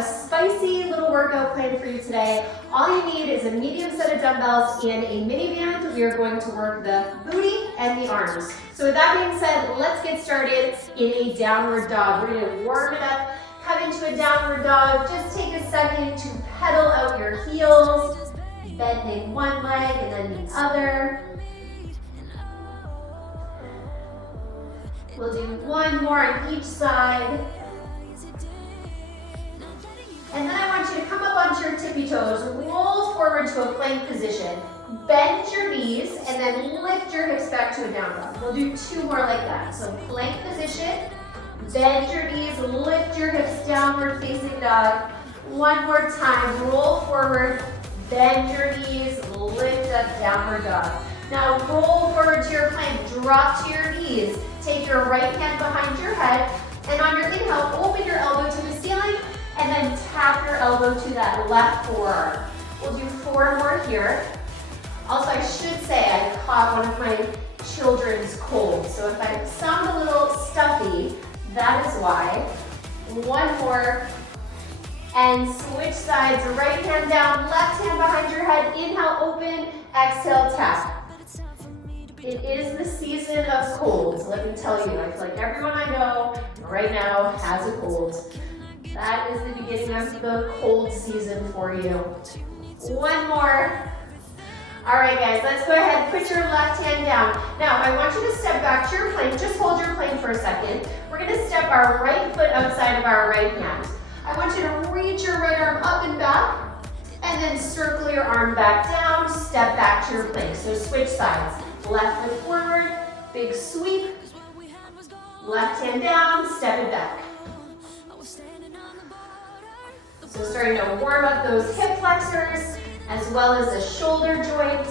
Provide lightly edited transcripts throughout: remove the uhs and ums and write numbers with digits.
a spicy little workout plan for you today. All you need is a medium set of dumbbells and a mini band. We are going to work the booty and the arms. So with that being said, let's get started in a downward dog. We're gonna warm it up, come into a downward dog. Just take a second to pedal out your heels, bending one leg and then the other. We'll do one more on each side. And then I want you to come up onto your tippy toes, roll forward to a plank position. Bend your knees and then lift your hips back to a down dog. We'll do two more like that. So plank position, bend your knees, lift your hips, downward facing dog. One more time, roll forward, bend your knees, lift up, downward dog. Now roll forward to your plank, drop to your knees. Take your right hand behind your head, and on your inhale, open your elbow to the ceiling, and then tap your elbow to that left forearm. We'll do four more here. Also, I should say I caught one of my children's colds, so if I sound a little stuffy, that is why. One more, and switch sides, right hand down, left hand behind your head, inhale, open, exhale, tap. It is the season of colds, let me tell you. I feel like everyone I know right now has a cold. That is the beginning of the cold season for you. One more. All right, guys, let's go ahead, put your left hand down. Now, I want you to step back to your plank. Just hold your plank for a second. We're gonna step our right foot outside of our right hand. I want you to reach your right arm up and back, and then circle your arm back down, step back to your plank. So switch sides. Left foot forward, big sweep. Left hand down, step it back. So starting to warm up those hip flexors as well as the shoulder joint.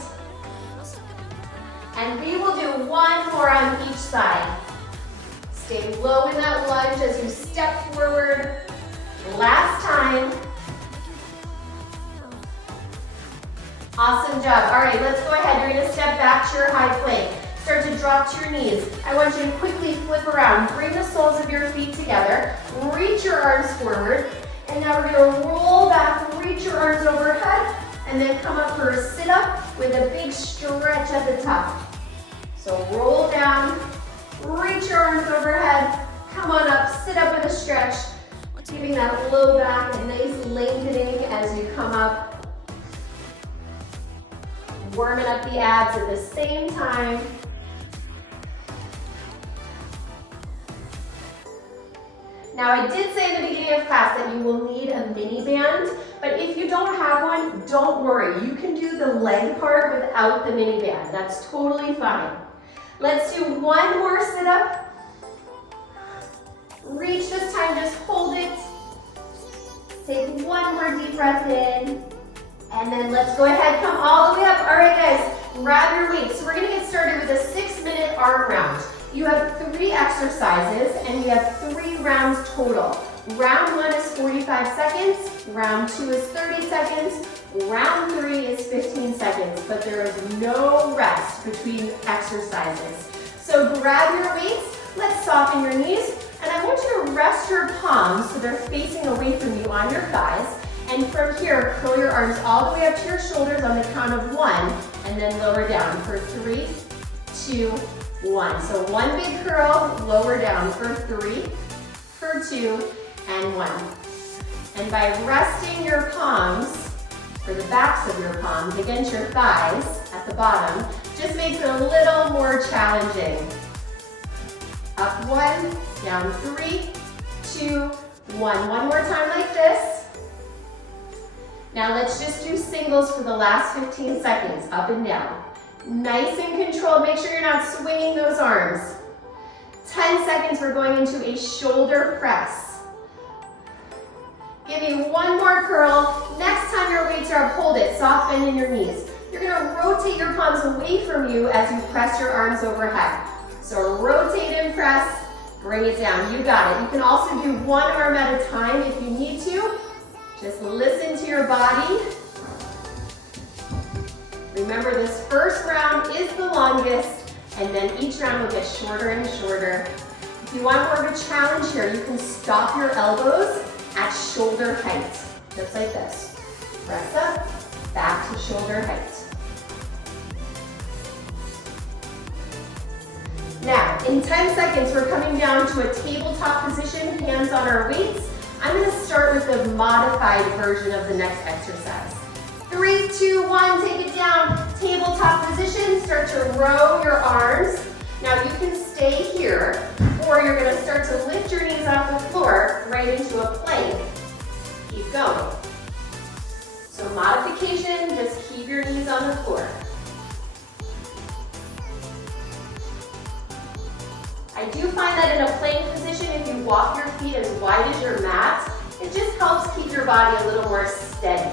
And we will do one more on each side. Stay low in that lunge as you step forward. Last time. Awesome job. All right, let's go ahead. You're gonna step back to your high plank. Start to drop to your knees. I want you to quickly flip around. Bring the soles of your feet together. Reach your arms forward. And now we're gonna roll back, reach your arms overhead, and then come up for a sit-up with a big stretch at the top. So roll down, reach your arms overhead, come on up, sit up with a stretch, giving that low back a nice lengthening as you come up. Warming up the abs at the same time. Now, I did say in the beginning of class that you will need a mini band, but if you don't have one, don't worry. You can do the leg part without the mini band. That's totally fine. Let's do one more sit-up. Reach this time, just hold it. Take one more deep breath in. And then let's go ahead, come all the way up. All right, guys, grab your weights. So we're gonna get started with a 6-minute arm round. You have 3 exercises and you have 3 rounds total. Round 1 is 45 seconds, round 2 is 30 seconds, round 3 is 15 seconds, but there is no rest between exercises. So grab your weights, let's soften your knees, and I want you to rest your palms so they're facing away from you on your thighs. And from here, curl your arms all the way up to your shoulders on the count of 1, and then lower down for 3, 2, 1. So one big curl, lower down for 3, for 2, and 1. And by resting your palms, or the backs of your palms, against your thighs at the bottom, just makes it a little more challenging. Up 1, down 3, 2, 1. One more time like this. Now let's just do singles for the last 15 seconds, up and down. Nice and controlled, make sure you're not swinging those arms. 10 seconds, we're going into a shoulder press. Give me one more curl. Next time your weights are up, hold it, soft bend in your knees. You're gonna rotate your palms away from you as you press your arms overhead. So rotate and press, bring it down, you got it. You can also do one arm at a time if you need to. Just listen to your body. Remember, this first round is the longest, and then each round will get shorter and shorter. If you want more of a challenge here, you can stop your elbows at at shoulder height, just like this. Press up, back to shoulder height. Now, in 10 seconds, we're coming down to a tabletop position, hands on our weights. I'm gonna start with the modified version of the next exercise. 3, 2, 1, take it down. Tabletop position, start to row your arms. Now you can stay here, or you're gonna start to lift your knees off the floor right into a plank. Keep going. So modification, just keep your knees on the floor. I do find that in a plank position, if you walk your feet as wide as your mat, it just helps keep your body a little more steady.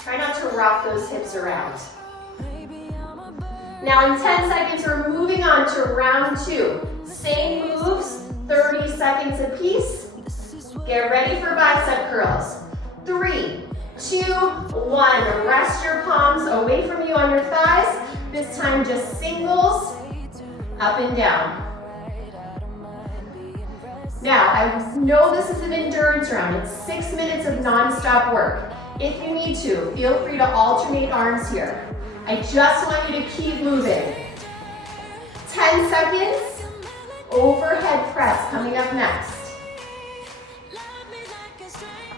Try not to rock those hips around. Now in 10 seconds, we're moving on to round 2. Same moves, 30 seconds apiece. Get ready for bicep curls. 3, 2, 1. Rest your palms away from you on your thighs. This time just singles, up and down. Now, I know this is an endurance round. It's 6 minutes of non-stop work. If you need to, feel free to alternate arms here. I just want you to keep moving. 10 seconds, overhead press coming up next.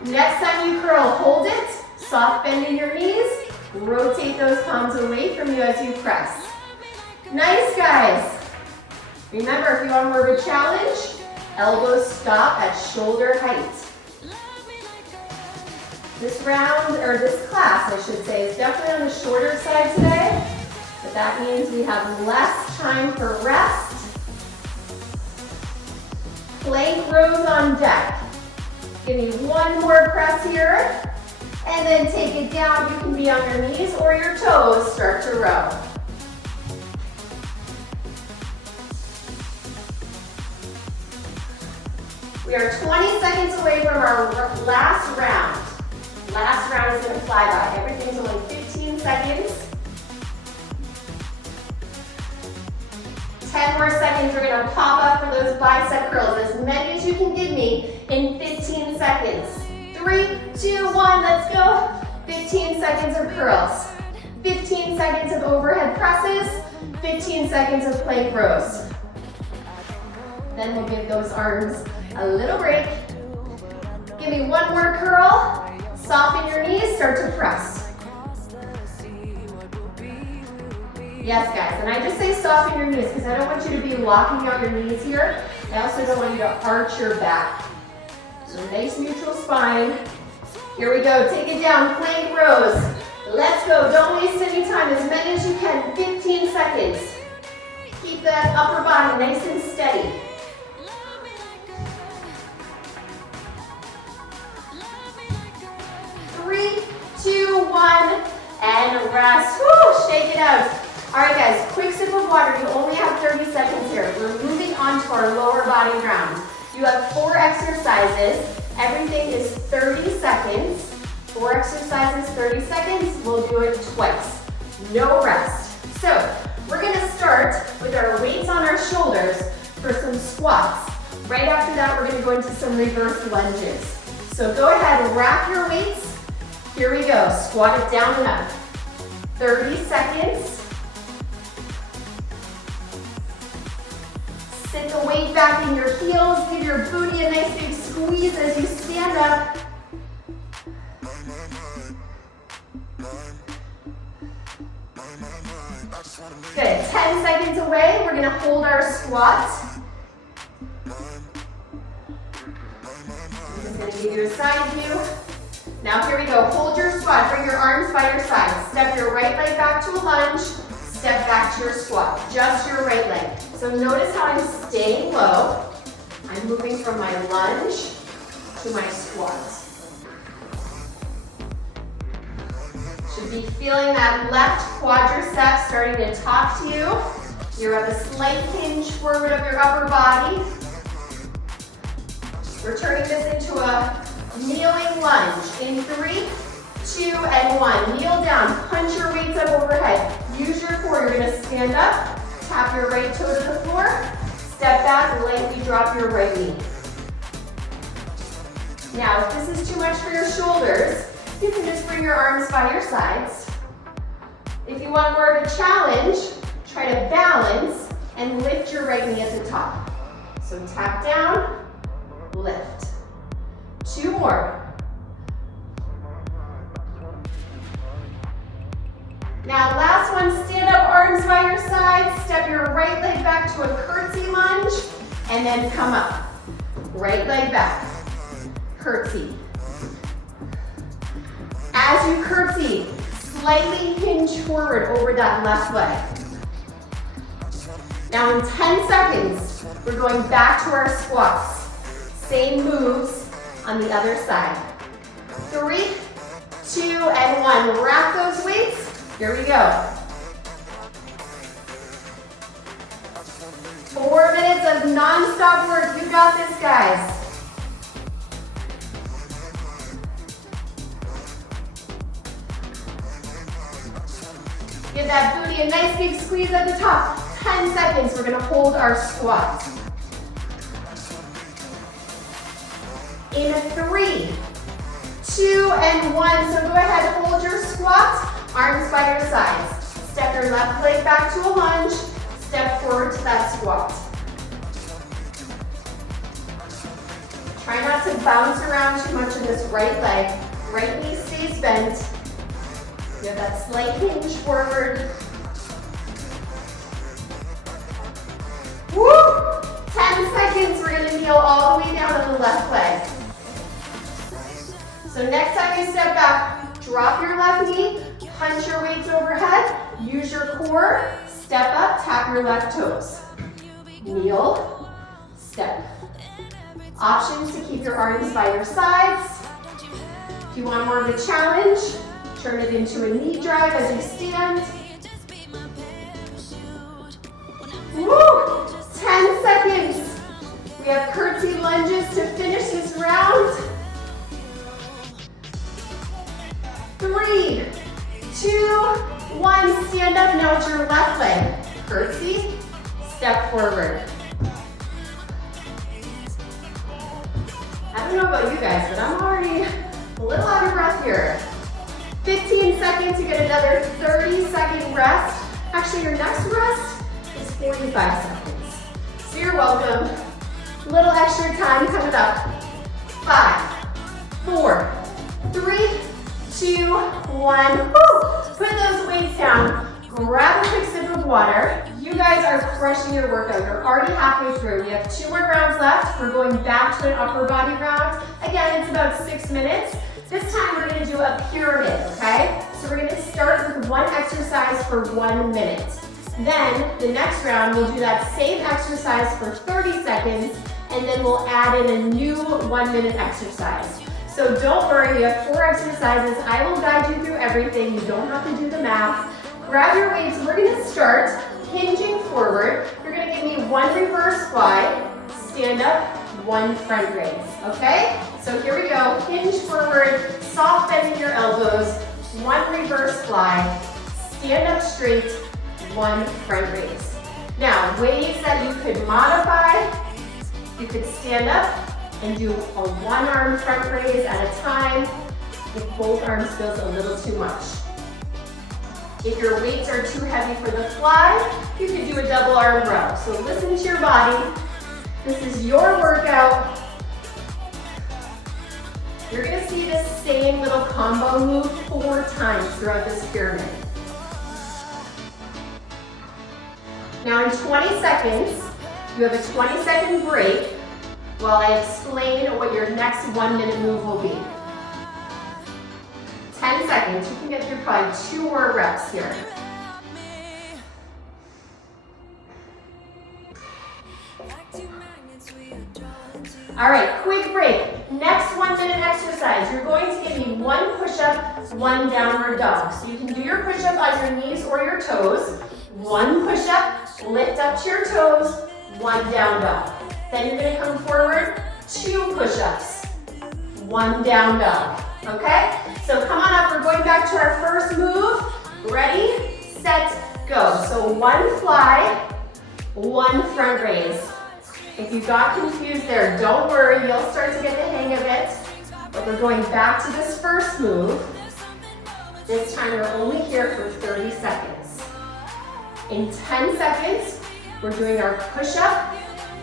Next time you curl, hold it, soft bend in your knees, rotate those palms away from you as you press. Nice, guys. Remember, if you want more of a challenge, elbows stop at shoulder height. This round, or this class, I should say, is definitely on the shorter side today, but that means we have less time for rest. Plank rows on deck. Give me one more press here, and then take it down. You can be on your knees or your toes, start to row. We are 20 seconds away from our last round. Last round is going to fly by. Everything's only 15 seconds. 10 more seconds. We're going to pop up for those bicep curls. As many as you can give me in 15 seconds. 3, 2, 1, let's go. 15 seconds of curls. 15 seconds of overhead presses. 15 seconds of plank rows. Then we'll give those arms a little break. Give me one more curl. Soften your knees, start to press. Yes, guys, and I just say soften your knees because I don't want you to be locking out your knees here. I also don't want you to arch your back. So nice neutral spine. Here we go, take it down, plank rows. Let's go, don't waste any time, as many as you can, 15 seconds. Keep that upper body nice and steady. 3, 2, 1, and rest. Woo, shake it out. All right, guys, quick sip of water. You only have 30 seconds here. We're moving on to our lower body round. You have 4 exercises. Everything is 30 seconds. 4 exercises, 30 seconds. We'll do it twice. No rest. So we're going to start with our weights on our shoulders for some squats. Right after that, we're going to go into some reverse lunges. So go ahead, rack your weights. Here we go, squat it down and up. 30 seconds. Sit the weight back in your heels. Give your booty a nice big squeeze as you stand up. Good, 10 seconds away. We're gonna hold our squat. I'm just gonna give you a side view. Now here we go, hold your squat, bring your arms by your side. Step your right leg back to a lunge, step back to your squat, just your right leg. So notice how I'm staying low. I'm moving from my lunge to my squat. Should be feeling that left quadricep starting to talk to you. You have a slight hinge forward of your upper body. We're turning this into a kneeling lunge in 3, 2, and 1. Kneel down, punch your weights up overhead. Use your core, you're gonna stand up, tap your right toe to the floor, step back, lightly drop your right knee. Now, if this is too much for your shoulders, you can just bring your arms by your sides. If you want more of a challenge, try to balance and lift your right knee at the top. So tap down, lift. 2 more. Now last one, stand up, arms by your side, step your right leg back to a curtsy lunge, and then come up. Right leg back, curtsy. As you curtsy, slightly hinge forward over that left leg. Now in 10 seconds, we're going back to our squats. Same moves on the other side. 3, 2, and 1. Wrap those weights. Here we go. 4 minutes of non-stop work. You got this, guys. Give that booty a nice big squeeze at the top. 10 seconds, we're gonna hold our squat. In 3, 2, and 1. So go ahead, hold your squat, arms by your sides. Step your left leg back to a lunge, step forward to that squat. Try not to bounce around too much in this right leg. Right knee stays bent. You have that slight hinge forward. Woo! 10 seconds, we're gonna kneel all the way down on the left leg. So next time you step back, drop your left knee, punch your weights overhead, use your core, step up, tap your left toes. Kneel, step. Options to keep your arms by your sides. If you want more of a challenge, turn it into a knee drive as you stand. Woo! 10 seconds. We have curtsy lunges to finish this round. 3, 2, 1. Stand up now with your left leg. Curtsy, step forward. I don't know about you guys, but I'm already a little out of breath here. 15 seconds to get another 30-second rest. Actually, your next rest is 45 seconds. So you're welcome. A little extra time coming up. 5, 4, 3, 2, 1. Woo! Put those weights down. Grab a quick sip of water. You guys are crushing your workout. You're already halfway through. We have 2 more rounds left. We're going back to an upper body round. Again, it's about 6 minutes. This time we're gonna do a pyramid, okay? So we're gonna start with 1 exercise for 1 minute. Then the next round, we'll do that same exercise for 30 seconds, and then we'll add in a new 1 minute exercise. So don't worry, we have 4 exercises. I will guide you through everything. You don't have to do the math. Grab your weights. We're gonna start hinging forward. You're gonna give me 1 reverse fly, stand up, 1 front raise, okay? So here we go, hinge forward, soft bend in your elbows, 1 reverse fly, stand up straight, 1 front raise. Now, ways that you could modify, you could stand up and do a 1-arm front raise at a time if both arms feels a little too much. If your weights are too heavy for the fly, you can do a double arm row. So listen to your body. This is your workout. You're gonna see this same little combo move 4 times throughout this pyramid. Now in 20 seconds, you have a 20-second break while I explain what your next 1 minute move will be. 10 seconds, you can get through probably 2 more reps here. All right, quick break. Next 1 minute exercise. You're going to give me 1 push-up, 1 downward dog. So you can do your push-up on your knees or your toes. 1 push-up, lift up to your toes, 1 down dog. Then you're gonna come forward, 2 push-ups, 1 down dog, okay? So come on up, we're going back to our first move. Ready, set, go. So 1 fly, 1 front raise. If you got confused there, don't worry, you'll start to get the hang of it. we're going back to this first move. This time we're only here for 30 seconds. In 10 seconds, we're doing our push-up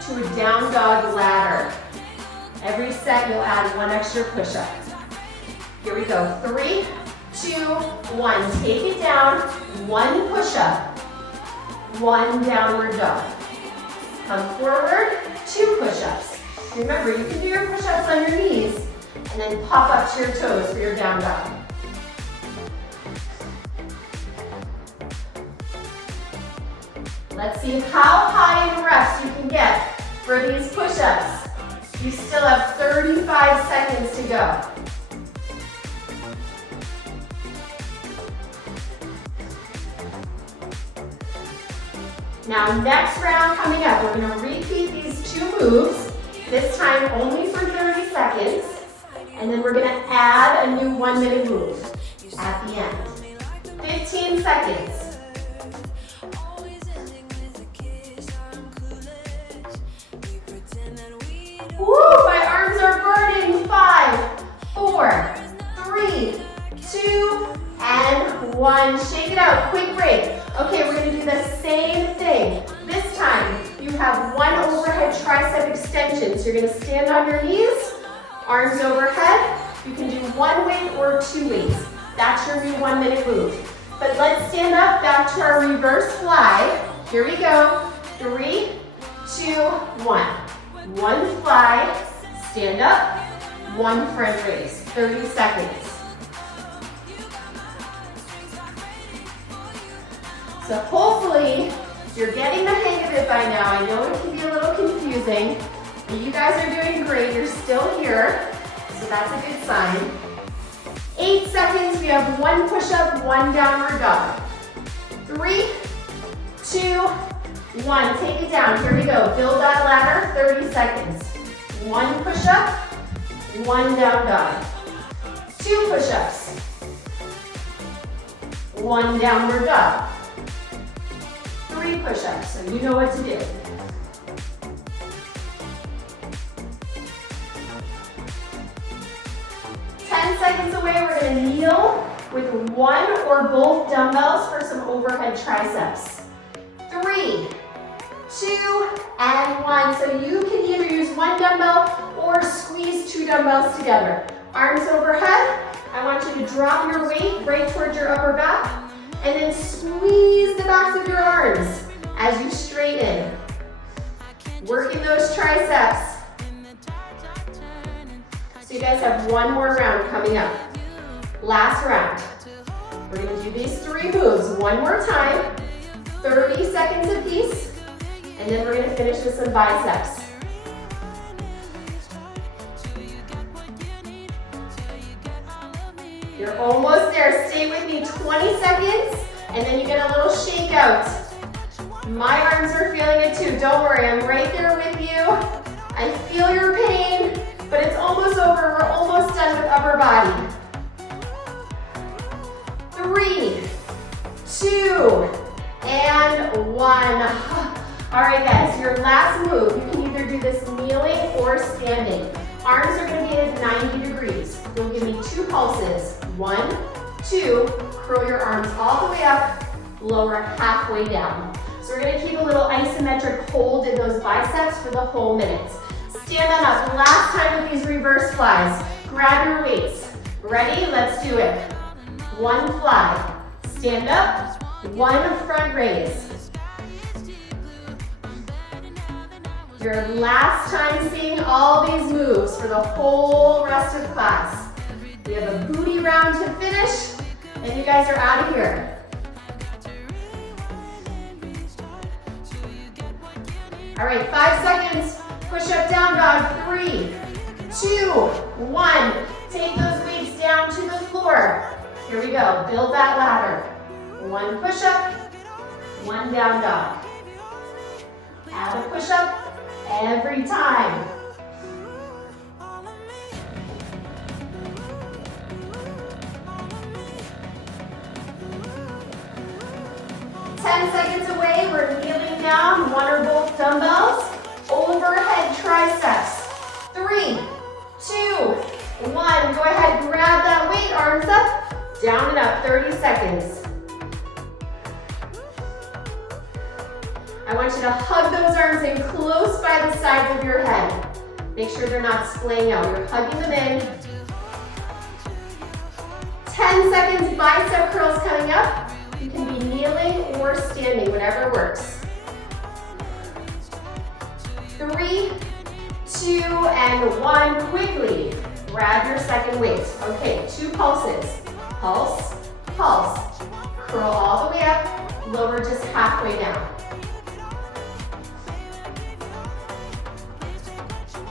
to a down dog ladder. Every set you'll add one extra push-up. Here we go, 3, 2, 1. Take it down, one push-up, one downward dog. Come forward, 2 push-ups. Remember, you can do your push-ups on your knees and then pop up to your toes for your down dog. Let's see how high in reps you can get for these push-ups. You still have 35 seconds to go. Now, next round coming up, we're going to repeat these 2 moves, this time only for 30 seconds, and then we're going to add a new 1-minute move at the end. 15 seconds. Woo, my arms are burning. 5, 4, 3, 2, and 1. Shake it out, quick break. Okay, we're gonna do the same thing. This time, you have 1 overhead tricep extension. So you're gonna stand on your knees, arms overhead. You can do 1 weight or 2 weights. That's your new 1-minute move. But let's stand up, back to our reverse fly. Here we go. 3, 2, 1. 1 fly, stand up, 1 front raise. 30 seconds. So hopefully you're getting the hang of it by now. I know it can be a little confusing, but you guys are doing great. You're still here, so that's a good sign. 8 seconds, we have 1 push-up, 1 downward dog. 3, 2, 1, take it down. Here we go. Build that ladder, 30 seconds. 1 push-up, 1 down dog. 2 push-ups, 1 downward dog. 3 push-ups, so you know what to do. 10 seconds away, we're going to kneel with 1 or both dumbbells for some overhead triceps. 3, 2, and 1. So you can either use 1 dumbbell or squeeze 2 dumbbells together. Arms overhead. I want you to drop your weight right towards your upper back and then squeeze the backs of your arms as you straighten. Working those triceps. So you guys have 1 more round coming up. Last round. We're going to do these 3 moves 1 more time. 30 seconds apiece, and then we're going to finish with some biceps. You're almost there. Stay with me 20 seconds, and then you get a little shake out. My arms are feeling it too. Don't worry, I'm right there with you. I feel your pain, but it's almost over. We're almost done with upper body. 3, 2, and 1. All right, guys, your last move. You can either do this kneeling or standing. Arms are going to be at 90 degrees. You'll give me 2 pulses. 1, 2, curl your arms all the way up, lower halfway down. So we're going to keep a little isometric hold in those biceps for the whole minute. Stand on up. Last time with these reverse flies. Grab your weights. Ready? Let's do it. 1 fly. Stand up. 1 front raise. Your last time seeing all these moves for the whole rest of class. We have a booty round to finish, and you guys are out of here. All right, 5 seconds. Push up, down dog. 3, 2, 1. Take those weights down to the floor. Here we go. Build that ladder. 1 push up, 1 down dog. Add a push up every time. Seconds away, we're kneeling down, 1 or both dumbbells, overhead triceps. 3, 2, 1, go Down and up, 30 seconds. I want you to hug those arms in close by the sides of your head. Make sure they're not splaying out. You're hugging them in. 10 seconds, bicep curls coming up. You can be kneeling or standing, whatever works. 3, 2, and 1. Quickly grab your second weight. Okay, 2 pulses. Pulse, pulse. Curl all the way up, lower just halfway down.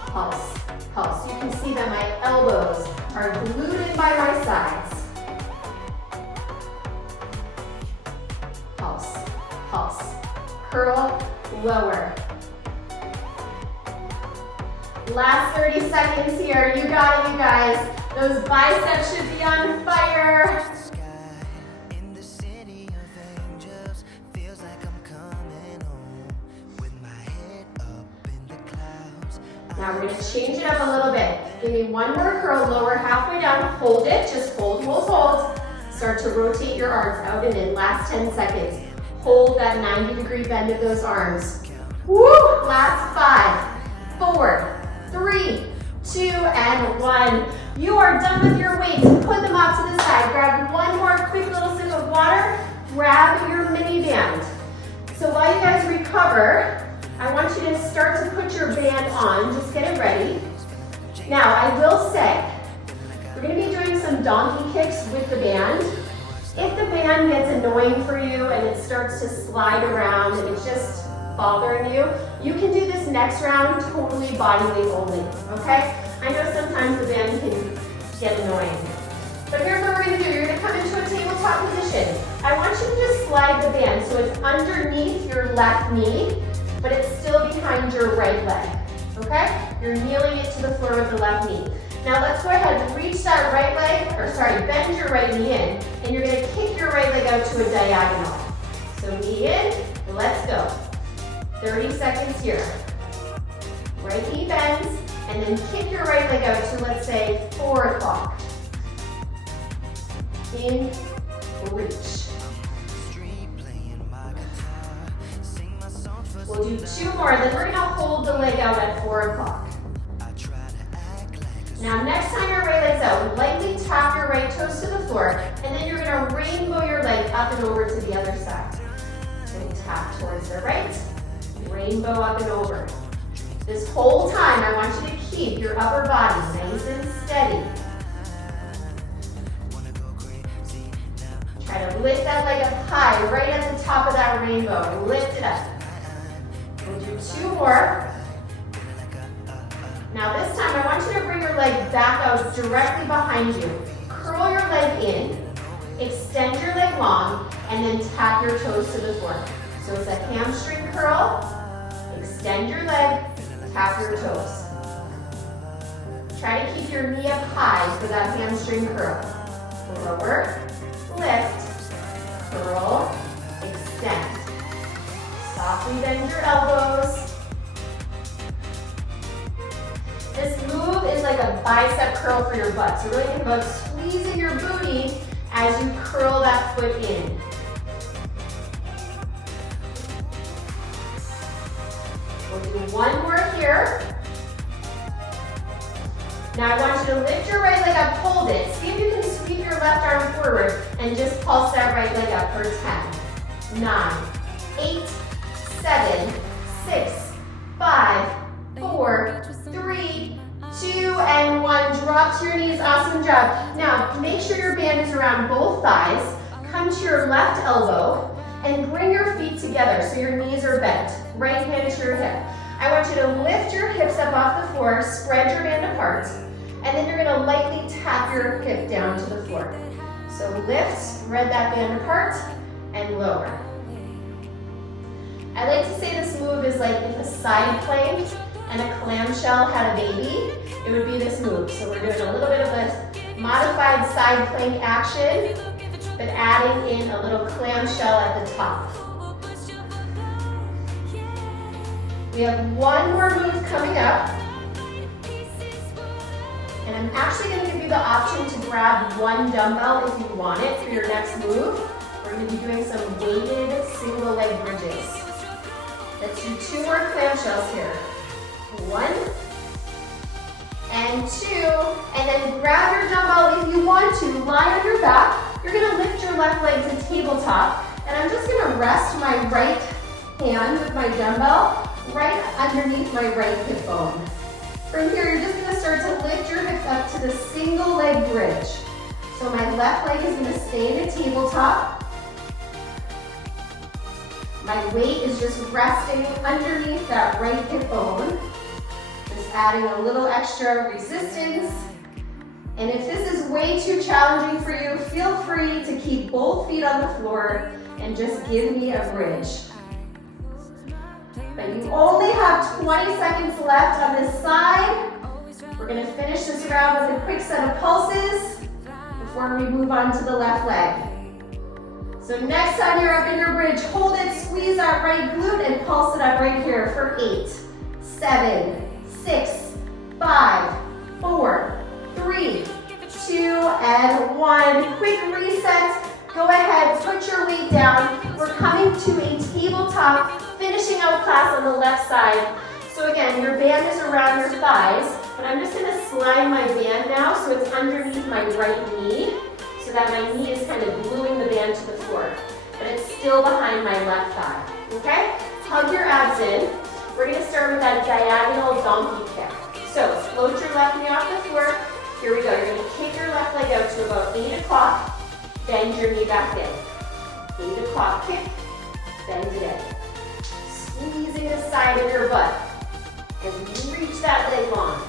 Pulse, pulse. You can see that my elbows are glued in by my sides. Pulse, pulse. Curl, lower. Last 30 seconds here. You got it, you guys. Those biceps should be on fire. Now we're going to change it up a little bit. Give me one more curl, lower halfway down. Hold it. Just hold, hold, hold. Start to rotate your arms out and in. Last 10 seconds. Hold that 90-degree bend of those arms. Woo! Last 5, 4, 3, 2, and 1. You are done with your weights. Put them off to the side. Grab one more quick little sip of water. Grab your mini band. So while you guys recover, I want you to start to put your band on. Just get it ready. Now, I will say, we're going to be doing some donkey kicks with the band. If the band gets annoying for you and it starts to slide around and it's just bothering you, you can do this next round totally body weight only, okay? I know sometimes the band can get annoying. But here's what we're going to do. You're going to come into a tabletop position. I want you to just slide the band so it's underneath your left knee, but it's still behind your right leg, okay? You're kneeling it to the floor with the left knee. Now let's go ahead and reach that right leg, or sorry, bend your right knee in, and you're going to kick your right leg out to a diagonal. So knee in, let's go. 30 seconds here. Right knee bends, and then kick your right leg out to, let's say, 4 o'clock. In, reach. We'll do 2 more, then we're going to hold the leg out at 4 o'clock. Now next time your right leg's out, lightly tap your right toes to the floor, and then you're going to rainbow your leg up and over to the other side. So tap towards the right, rainbow up and over. This whole time, I want you to keep your upper body nice and steady. Try to lift that leg up high, right at the top of that rainbow. Lift it up. We'll do 2 more. Now this time, I want you to bring your leg back out directly behind you. Curl your leg in, extend your leg long, and then tap your toes to the floor. So it's a hamstring curl, extend your leg, tap your toes. Try to keep your knee up high for that hamstring curl. Lower, lift, curl, extend. Softly bend your elbows. This move is like a bicep curl for your butt. So really think about squeezing your booty as you curl that foot in. We'll do 1 more here. Now I want you to lift your right leg up, hold it. See if you can sweep your left arm forward and just pulse that right leg up for 10, 9, 8, 7, 6, 5, 4, 3, 2, and 1. Drop to your knees, awesome job. Now, make sure your band is around both thighs. Come to your left elbow and bring your feet together so your knees are bent. Right hand to your hip. I want you to lift your hips up off the floor, spread your band apart, and then you're gonna lightly tap your hip down to the floor. So lift, spread that band apart, and lower. I like to say this move is like if a side plank and a clamshell had a baby, it would be this move. So we're doing a little bit of a modified side plank action, but adding in a little clamshell at the top. We have 1 more move coming up. And I'm actually going to give you the option to grab one dumbbell if you want it for your next move. We're going to be doing some weighted single leg bridges. Let's do 2 more clamshells here. 1 and 2, and then grab your dumbbell if you want to. Lie on your back. You're going to lift your left leg to tabletop, and I'm just going to rest my right hand with my dumbbell right underneath my right hip bone. From here, you're just going to start to lift your hips up to the single leg bridge. So my left leg is going to stay in a tabletop. My weight is just resting underneath that right hip bone. Just adding a little extra resistance. And if this is way too challenging for you, feel free to keep both feet on the floor and just give me a bridge. But you only have 20 seconds left on this side. We're going to finish this round with a quick set of pulses before we move on to the left leg. So next time you're up in your bridge, hold it, squeeze that right glute, and pulse it up right here for 8, 7, 6, 5, 4, 3, 2, and 1. Quick reset. Go ahead, put your weight down. We're coming to a tabletop, finishing out class on the left side. So again, your band is around your thighs, but I'm just going to slide my band now so it's underneath my right knee, so that my knee is kind of gluing the band to the floor, but it's still behind my left thigh, okay? Hug your abs in. We're going to start with that diagonal donkey kick. So float your left knee off the floor. Here we go. You're going to kick your left leg out to about 8 o'clock. Bend your knee back in. 8 o'clock kick, bend it in. Squeezing the side of your butt. And reach that leg long.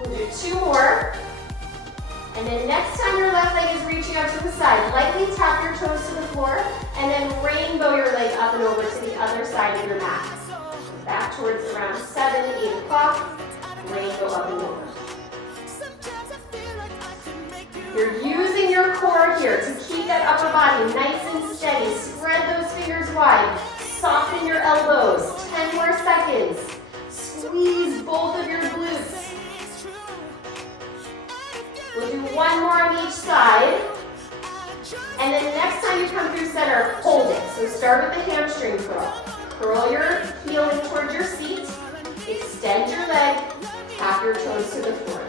We'll do 2 more. And then next time your left leg is reaching out to the side, lightly tap your toes to the floor, and then rainbow your leg up and over to the other side of your mat. Back towards around 7, 8 o'clock, rainbow up and over. You're using your core here to keep that upper body nice and steady. Spread those fingers wide. Soften your elbows. 10 more seconds. Squeeze both of your glutes. We'll do 1 more on each side. And then next time you come through center, hold it. So start with the hamstring curl. Curl your heel in towards your seat. Extend your leg. Tap your toes to the floor.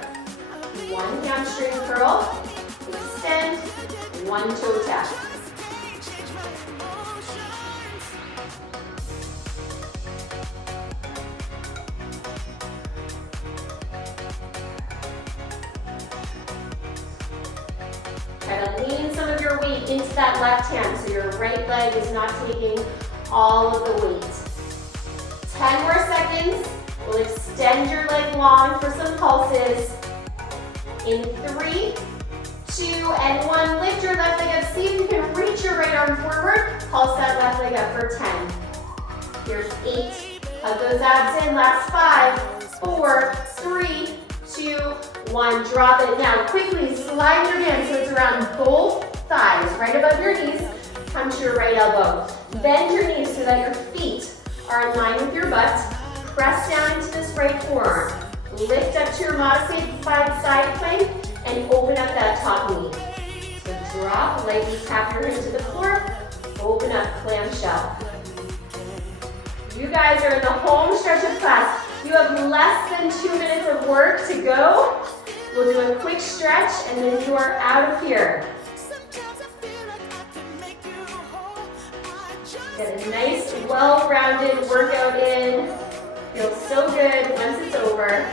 1 hamstring curl. Extend. 1 toe tap. Try to lean some of your weight into that left hand so your right leg is not taking all of the weight. 10 more seconds. We'll extend your leg long for some pulses. In 3, 2, and 1. Lift your left leg up. See if you can reach your right arm forward. Pulse that left leg up for 10. Here's 8. Hug those abs in. Last 5, 4, 3, 2, 1. Drop it. Now quickly slide your band so it's around both thighs, right above your knees. Come to your right elbow. Bend your knees so that your feet are in line with your butt. Press down into this right forearm. Lift up to your modified side plank and open up that top knee. So drop, lightly tap your hips to the floor. Open up, clamshell. You guys are in the home stretch of class. You have less than 2 minutes of work to go. We'll do a quick stretch and then you are out of here. Get a nice, well-rounded workout in. Feels so good once it's over.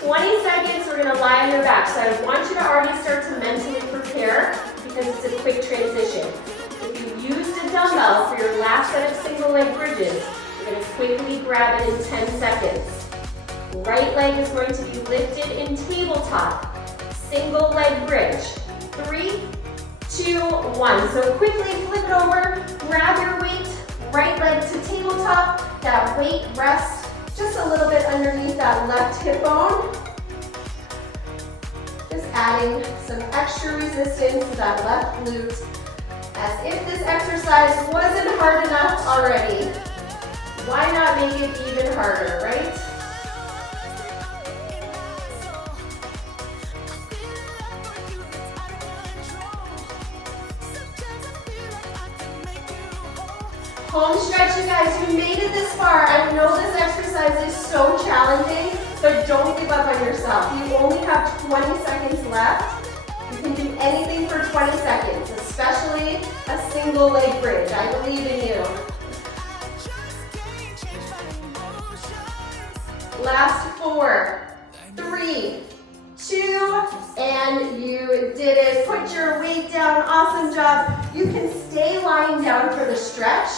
20 seconds, we're going to lie on your back. So I want you to already start to mentally prepare because it's a quick transition. If you used a dumbbell for your last set of single leg bridges, you're going to quickly grab it in 10 seconds. Right leg is going to be lifted in tabletop. Single leg bridge. 3, 2, 1. So quickly flip it over, grab your weight, right leg to tabletop. That weight rests just a little bit underneath that left hip bone. Just adding some extra resistance to that left glute, as if this exercise wasn't hard enough already. Why not make it even harder, right? Home stretch, you guys. You made it this far. I know this exercise is so challenging, but don't give up on yourself. You only have 20 seconds left. You can do anything for 20 seconds, especially a single leg bridge. I believe in you. Last 4, 3, 2, and you did it. Put your weight down. Awesome job. You can stay lying down for the stretch.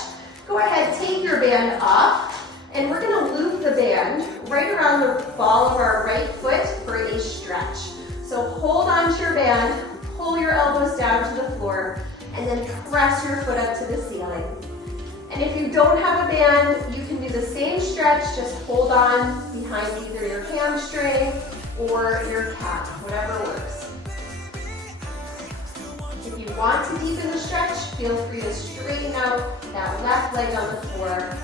Go ahead, take your band off, and we're gonna loop the band right around the ball of our right foot for a stretch. So hold on to your band, pull your elbows down to the floor, and then press your foot up to the ceiling. And if you don't have a band, you can do the same stretch, just hold on behind either your hamstring or your calf, whatever works. If you want to deepen the stretch, feel free to straighten out that left leg on the floor.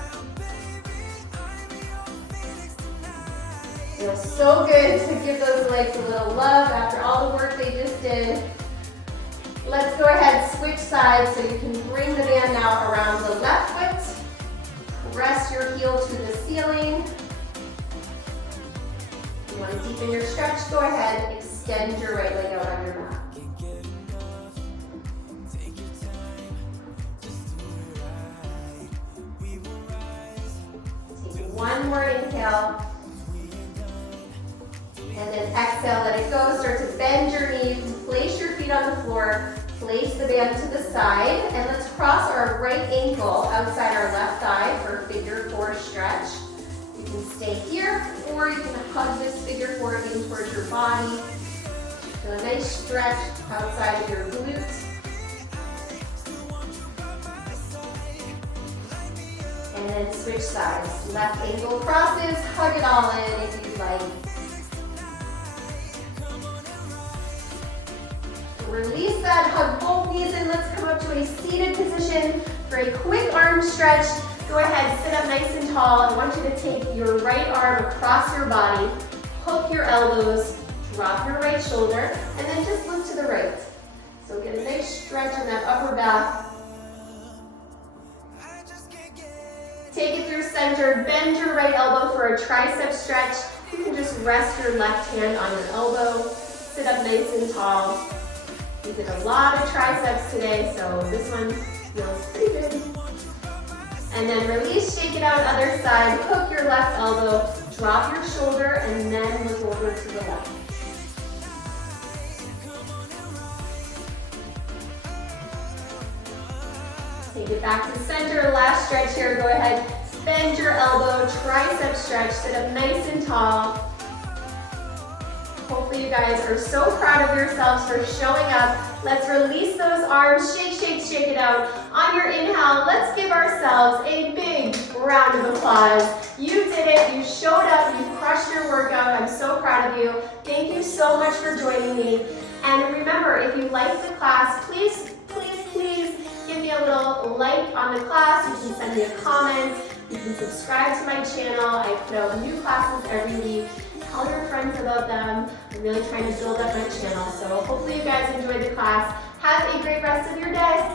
Feels so good to give those legs a little love after all the work they just did. Let's go ahead, switch sides so you can bring the band now around the left foot. Press your heel to the ceiling. If you want to deepen your stretch, go ahead, extend your right leg out on your mat. One more inhale, and then exhale, let it go. Start to bend your knees, place your feet on the floor, place the band to the side, and let's cross our right ankle outside our left thigh for a figure 4 stretch. You can stay here, or you can hug this figure 4 in towards your body. Feel a nice stretch outside of your glutes. And then switch sides. Left ankle crosses, hug it all in if you'd like. Release that, hug both knees in. Let's come up to a seated position for a quick arm stretch. Go ahead, sit up nice and tall. I want you to take your right arm across your body, hook your elbows, drop your right shoulder, and then just look to the right. So get a nice stretch on that upper back. Take it through center, bend your right elbow for a tricep stretch. You can just rest your left hand on your elbow, sit up nice and tall. We did a lot of triceps today, so this one feels pretty good. And then release, shake it out, other side, hook your left elbow, drop your shoulder, and then look over to the left. Take it back to center, last stretch here, go ahead, bend your elbow, tricep stretch, sit up nice and tall. Hopefully you guys are so proud of yourselves for showing up. Let's release those arms, shake, shake, shake it out. On your inhale, let's give ourselves a big round of applause. You did it, you showed up, you crushed your workout. I'm so proud of you. Thank you so much for joining me. And remember, if you like the class, please give me a little like on the class. You can send me a comment. You can subscribe to my channel. I put out new classes every week. Tell your friends about them. I'm really trying to build up my channel. So hopefully you guys enjoyed the class. Have a great rest of your day.